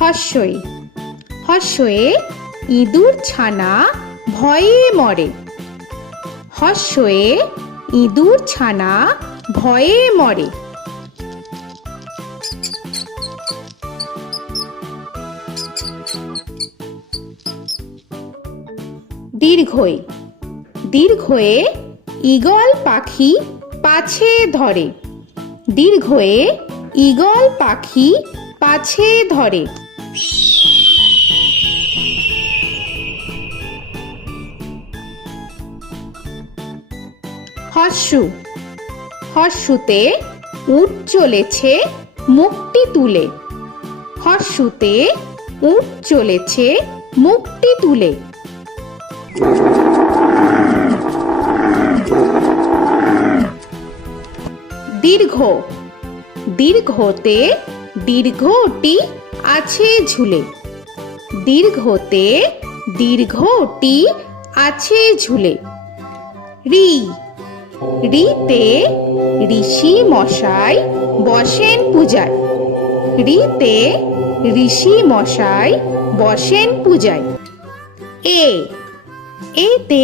হস্যই হর্ষয়ে ইঁদুর ছানা ভয়ে মরে হর্ষয়ে ইঁদুর ছানা ভয়ে মরে দীর্ঘয়ে দীর্ঘয়ে ইগল পাখি পাছে ধরে দীর্ঘয়ে ইগল পাখি পাছে ধরে হর্ষু হর্ষুতে উট চলেছে মুক্তি তুলে হর্ষুতে উট চলেছে মুক্তি তুলে দীর্ঘ দীর্ঘতে দীর্ঘটি আছে ঝুলে দীর্ঘতে দীর্ঘটি আছে ঝুলে রি রিতে ঋষি মশাই বসেন পূজায় রিতে ঋষি মশাই বসেন পূজায় এ এতে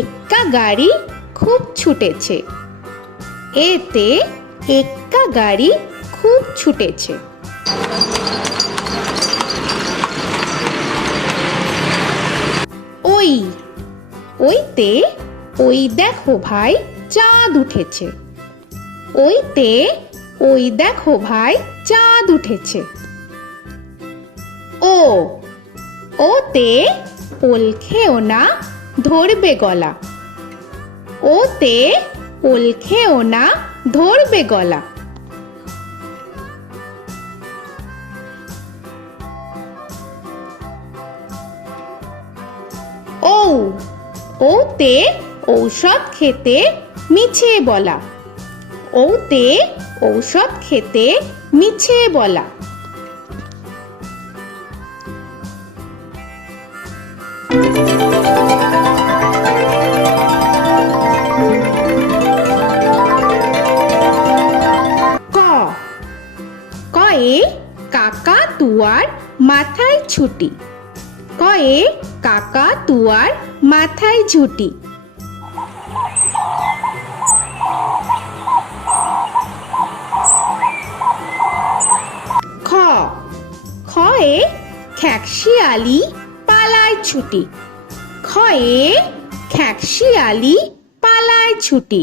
এক্কা গাড়ি খুব ছুটেছে এতে এক্কা গাড়ি খুব ছুটেছে ওইতে ওই দেখো ভাই চাঁদ উঠেছে ওইতে ওই দেখো ভাই চাঁদ উঠেছে ও ওতে পোল খেও না ধরবে গলা ওতে ওল খেও না ধরবে গলা ওতে ঔষধ খেতে মিছে বলা ওতে ঔষধ খেতে মিছে বলা ক কয়ে কাকা তুয়ার মাথায় ছুটি কয়ে কাকা তুয়ার মাথায় ঝুটি খ খয়ে খ্যাকশিয়ালি পালায় ছুটি খয়ে খ্যাকশিয়ালি পালায় ছুটি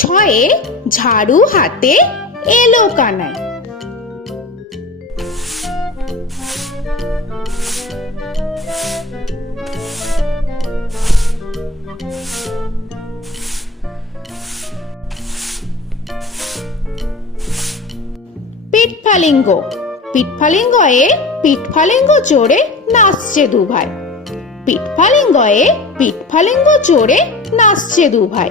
ঝয়ে ঝাড়ু হাতে এলো কানাই পিটফালিঙ্গ পিটফালিঙ্গয়ে পিটফালিঙ্গ চড়ে নাচছে দু ভাই পিটফালিঙ্গয়ে পিটফালিঙ্গ চড়ে নাচছে দুভাই ভাই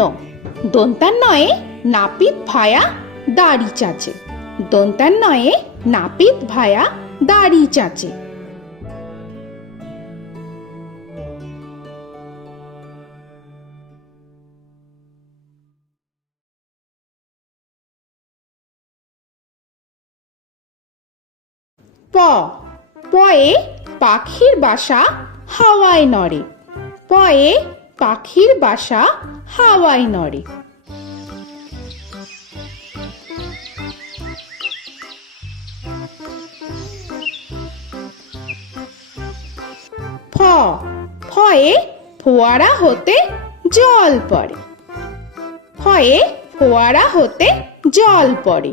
শূন্য দন্তান্নয়ে নাপিত ভায়া দাড়ি চাচে দন্তান্নয়ে নাপিত ভায়া দাড়ি চাচে প পয়ে পাখির বাসা হাওয়ায় নড়ে পয়ে পাখির বাসা হাওয়ায় নড়ে ফ ফয়ে ফোয়ারা হতে জল পড়ে ফয়ে ফোয়ারা হতে জল পড়ে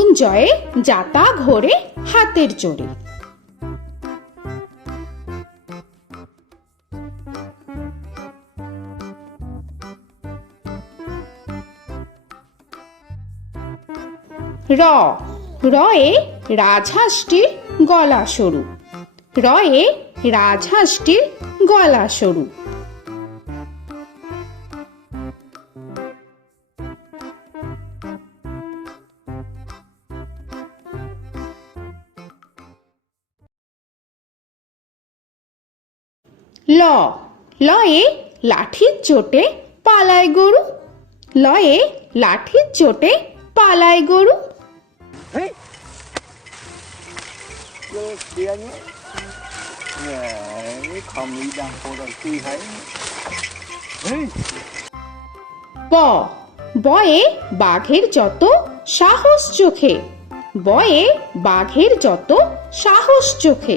উঞ্জয়ে যাতা ঘোরে হাতের জোরে র রয়ে রাজহাঁসটির গলা সরু রয়ে রাজহাঁসটির গলা সরু ল লয়ে লাঠির চোটে পালায় গরু লয়ে লাঠির চোটে পালায় গরু প বয়ে বাঘের যত সাহস চোখে বয়ে বাঘের যত সাহস চোখে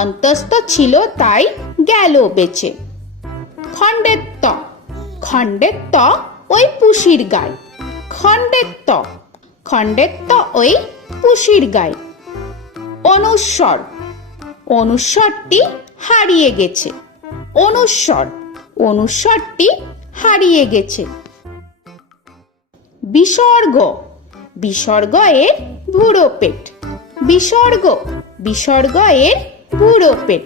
অন্তস্থ ছিল তাই গেল বেঁচে খণ্ডের ত খণ্ডের ত ওই পুষির গায়ে খণ্ডের ত খণ্ডের ত ওই পুষির গায়ে অনুস্বর অনুস্বরটি হারিয়ে গেছে অনুস্বর অনুস্বরটি হারিয়ে গেছে বিসর্গ বিসর্গ এর ভুড়ো পেট বিসর্গ বিসর্গ এর পুরো পেট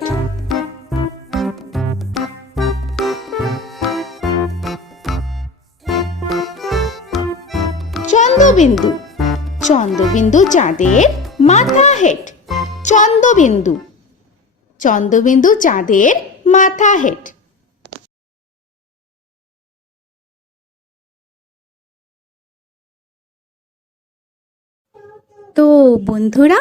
চন্দ্রবিন্দু চন্দ্রবিন্দু চাঁদের মাথা হেট চন্দ্রবিন্দু চন্দ্রবিন্দু চাঁদের মাথা হেট তো বন্ধুরা